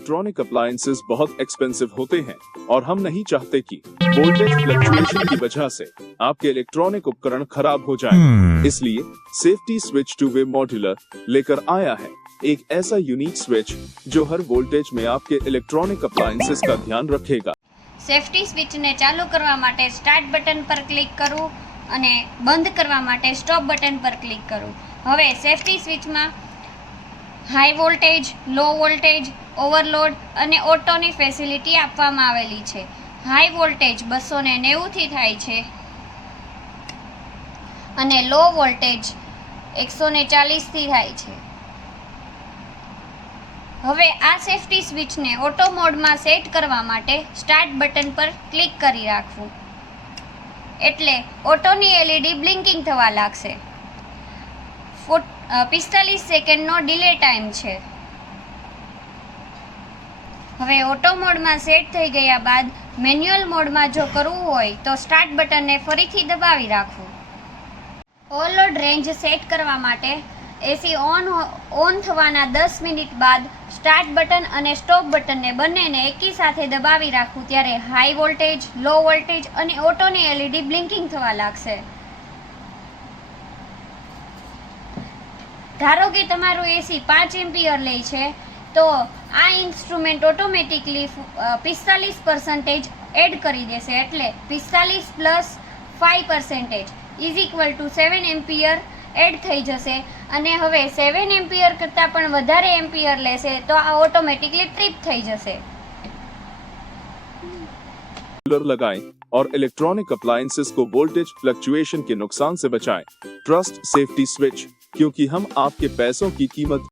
Electronic appliances बहुत expensive होते हैं और हम नहीं चाहते कि वोल्टेज फ्लक्चुएशन की वजह से आपके इलेक्ट्रॉनिक उपकरण खराब हो जाएं। इसलिए safety switch two way modular लेकर आया है एक ऐसा यूनिक स्विच जो हर वोल्टेज में आपके इलेक्ट्रॉनिक अप्लायंसेस का ध्यान रखेगा। સેફટી સ્વિચને ચાલુ કરવા માટે સ્ટાર્ટ બટન પર ક્લિક કરવું અને બંધ કરવા માટે સ્ટોપ બટન પર ક્લિક કરવું। હવે સેફટી સ્વિચમાં high voltage, low voltage, overload અને ઓટોની ફેસિલિટી આપવામાં આવેલી છે। હાઈ વોલ્ટેજ 290 થી થાય છે અને લો વોલ્ટેજ 140 થી થાય છે। હવે આ સેફટી સ્વિચને ઓટો મોડમાં સેટ કરવા માટે સ્ટાર્ટ બટન પર ક્લિક કરી રાખવું એટલે ઓટોની એલઈડી બ્લિંકિંગ થવા લાગશે। 45 સેકન્ડનો ડિલે ટાઈમ છે। હવે ઓટો મોડમાં સેટ થઈ ગયા બાદ મેન્યુઅલ મોડમાં જો કરવું હોય તો સ્ટાર્ટ બટનને ફરીથી દબાવી રાખવું। ઓવરલોડ રેન્જ સેટ કરવા માટે એસી ઓન થવાના 10 મિનિટ બાદ સ્ટાર્ટ બટન અને સ્ટોપ બટનને બંનેને એકી સાથે દબાવી રાખવું ત્યારે હાઈ વોલ્ટેજ, લો વોલ્ટેજ અને ઓટોની એલઈડી બ્લિંકિંગ થવા લાગશે। ધારો કે તમારું એસી 5 એમ્પિયર લે છે તો આ ઇન્સ્ટ્રુમેન્ટ ઓટોમેટિકલી 45% એડ કરી દેશે એટલે 45 plus 5% is equal to 7 ampere add થઈ જશે અને હવે 7 એમ્પિયર કરતાં પણ વધારે એમ્પિયર લેશે તો આ ઓટોમેટિકલી ટ્રિપ થઈ જશે। लगाएं और इलेक्ट्रॉनिक अप्लायंसेस को वोल्टेज फ्लक्चुएशन के नुकसान से बचाएं। ट्रस्ट सेफ्टी स्विच, क्योंकि हम आपके पैसों की कीमत